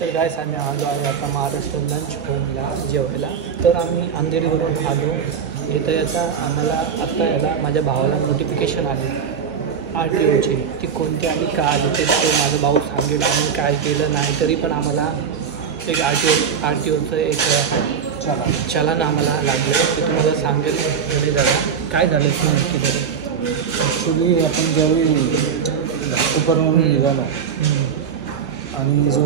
तर गाइस आम्ही आलो आहे आता महाराष्ट्र लंच होमला जेवायला। तर आम्ही अंधेरीवरून आलो। येता आम्हाला आता याला माझ्या भावाला नोटिफिकेशन आली RTOची, ती कोणती आणि का आली ते तो माझा भाऊ सांगेल। आम्ही काय केलं नाही तरी पण आम्हाला एक RTOचं एक चलन आम्हाला लागलं ते तुम्हाला सांगेल। पुढे जरा काय झालं ते नक्की तरी। ॲक्च्युली आपण ज्यावेळी घाटकोपरवरून निघालो आणि जो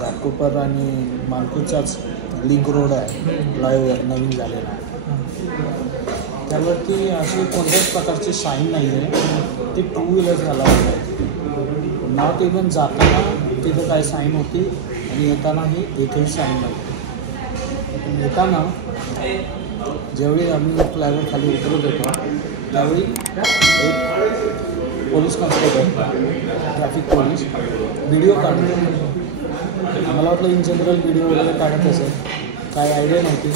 घाटकोपर आणि मानपूरचाच लिंक रोड आहे फ्लायओव्हर नवीन झालेला आहे, त्यावरती अशी कोणत्याच प्रकारची साईन नाही आहे। ती 2 व्हीलर्स अलाउड आहे। नॉट इव्हन जाताना तिथं काय साईन होती आणि येतानाही एकही साईन नव्हती। येताना ज्यावेळी आम्ही फ्लायओव्हर खाली उतरत होतो त्यावेळी एक police constable traffic police video काढत होते। आम्हाला वाटलं इन जनरल व्हिडिओ वगैरे काढत असेल, काय आयडिया नव्हती।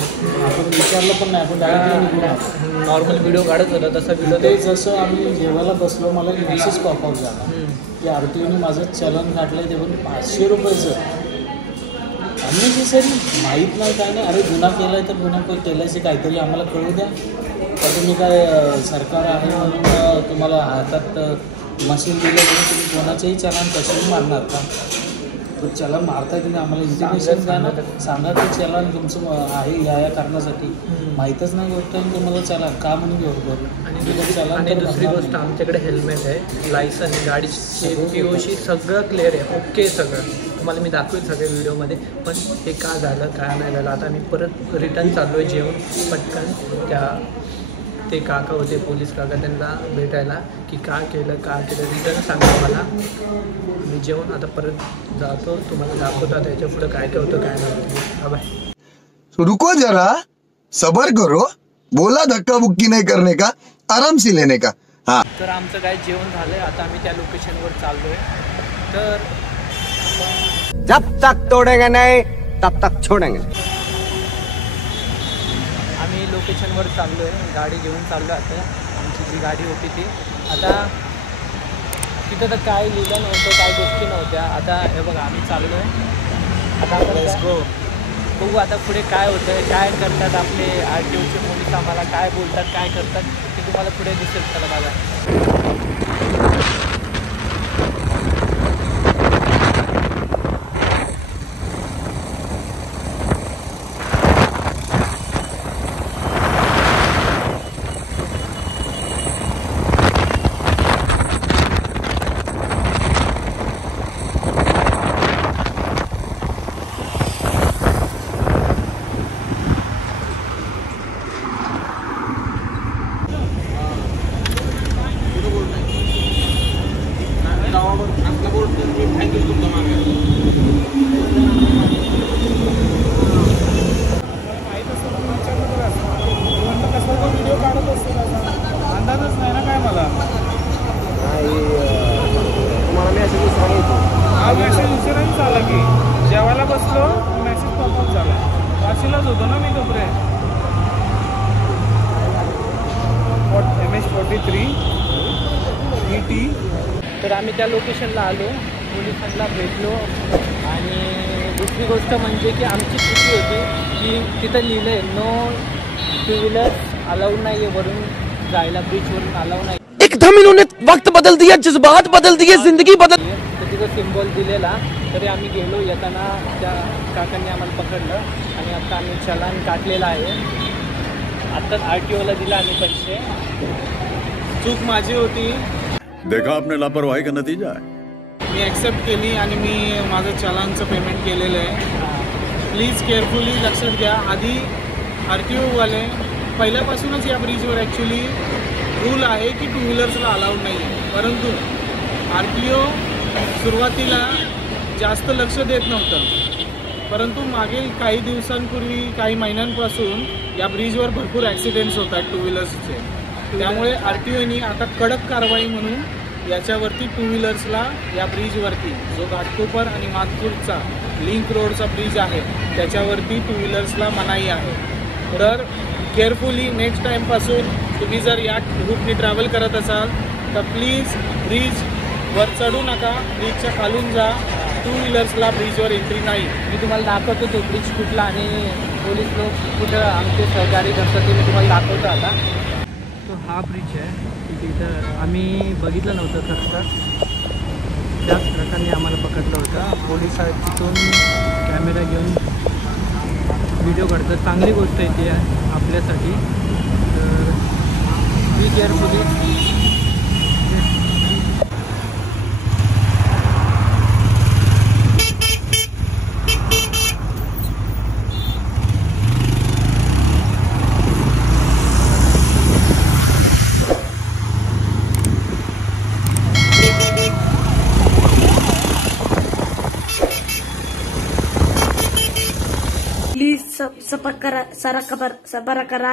आपण विचारलं पण नाही, आपण डायरेक्टली निघून आलो। नॉर्मल व्हिडिओ काढत होता तसा व्हिडिओ ते जसं आम्ही जेवायला बसलो मला मेसेज पॉपअप झाला की RTOने माझं चलन काढलं आहे, ते पण 500 रुपयाचं। अननेसेसरी माहीत नाही काय नाही। अरे गुन्हा केला आहे तर गुन्हा केल्याचे काहीतरी आम्हाला कळू द्या। तर तुम्ही काय सरकार आहे म्हणून तुम्हाला हातात मशीन दिलं म्हणून तुम्ही कोणाचंही चलन कशाही मारणार का? तर चलन मारता की नाही आम्हाला इंटिमेशन द्या ना, सांगा की चलन तुमचं आहे या कारणासाठी। माहीतच नाही गोष्ट तुम्हाला चलन का म्हणून घेऊ आणि दुसरी गोष्ट आमच्याकडे हेल्मेट आहे, लायसन्स, गाडीची POC सगळं क्लिअर आहे, ओके सगळं तुम्हाला मी दाखवेल सगळ्या व्हिडिओमध्ये। पण हे का झालं काय नाही झालं आता मी परत रिटर्न चाललो आहे जेवण पटकन। ते काका होते पोलीस काका, त्यांना भेटायला की का केलं रिटर्न सांगा मला। मी जेवण आता परत जातो, तुम्हाला दाखवतात याच्या पुढे काय काय होतं काय नाही। बाय। रुको जरा सबर करो, बोला धक्का बुक्की नहीं करने का, आराम से लेने का। हाँ तर आमचं काय जेवण झालंय, आता आम्ही त्या लोकेशनवर चाललोय। तर जब तक तोड़ेंगे नहीं तब तक छोड़ेंगे। आम्ही लोकेशनवर चाललोय, गाडी घेऊन चाललो आता। आमची जी गाडी होती ती आता तिथं तर काय लिहिलं नव्हतं, काय गोष्टी नव्हत्या। आता हे बघा आम्ही चाललोय आता आपण बघू आता पुढे काय होतं, काय करतात आपले RTOचे पोलीस, आम्हाला काय बोलतात काय करतात ते तुम्हाला पुढे दिसेल। चला बघा। जेवायला बसलो मेसेज पॉपअप झाला, वाशीलाच होतो ना मी तोपर्यंत। MH43 ET। तर आम्ही त्या लोकेशनला आलो, पोलिसांना भेटलो आणि दुसरी गोष्ट म्हणजे की आमची चुकी होती की तिथं लिहिलं आहे नो 2 व्हीलर्स अलाउड नाही आहे, वरून जायला ब्रिजवरून अलाउड नाही। एकदम इन्होंने वक्त बदल दिया, जज्बात बदल दिए, जिंदगी बदल। तर तिथं सिम्बॉल दिलेला, तरी आम्ही गेलो। येताना त्या काकांनी आम्हाला पकडलं आणि आता आम्ही चलान काटलेलं आहे। आत्ताच RTOला दिला आम्ही पैसे। चूक माझी होती, देखा आपने लापरवाही का नतीजा है। मी ॲक्सेप्ट केली आणि मी माझं चलानचं पेमेंट केलेलं आहे। प्लीज केअरफुली लक्षात घ्या। आधी RTOवाले पहिल्यापासूनच या ब्रिजवर ॲक्च्युली रूल आहे की 2 व्हीलर्सला अलाउड नाही आहे, परंतु RTO सुरुवातीला जास्त लक्ष देत नव्हतं। परंतु मागील काही दिवसांपूर्वी काही महिन्यांपासून या ब्रिजवर भरपूर ॲक्सिडेंट्स होतात 2 व्हीलर्सचे, त्यामुळे RTOने आता कडक कारवाई म्हणून याच्यावरती 2 व्हीलर्सला या ब्रिजवरती जो घाटकोपर आणि मानपूरचा लिंक रोडचा ब्रिज आहे त्याच्यावरती 2 व्हीलर्सला मनाई आहे। तर केअरफुली नेक्स्ट टाईमपासून तुम्ही जर या रूटने ट्रॅव्हल करत असाल तर प्लीज ब्रिज वर चढू नका, ब्रिजच्या खालून जा. 2 व्हीलर्सला ब्रिजवर एंट्री नाही. मी तुम्हाला दाखवतो तो ब्रिज कुठला आणि पोलीस लोक कुठं आमचे सहकार्य करतात ते मी तुम्हाला दाखवतो आता. तो हा ब्रिज आहे की तिथं आम्ही बघितलं नव्हतं खरं तर. त्याच प्रकारे आम्हाला पकडलं होतं. पोलीस तिथून कॅमेरा घेऊन व्हिडिओ काढतात. चांगली गोष्ट आहे ती आपल्यासाठी. तर बी केअरफुली. प्लीज सबर करा, सबर करा,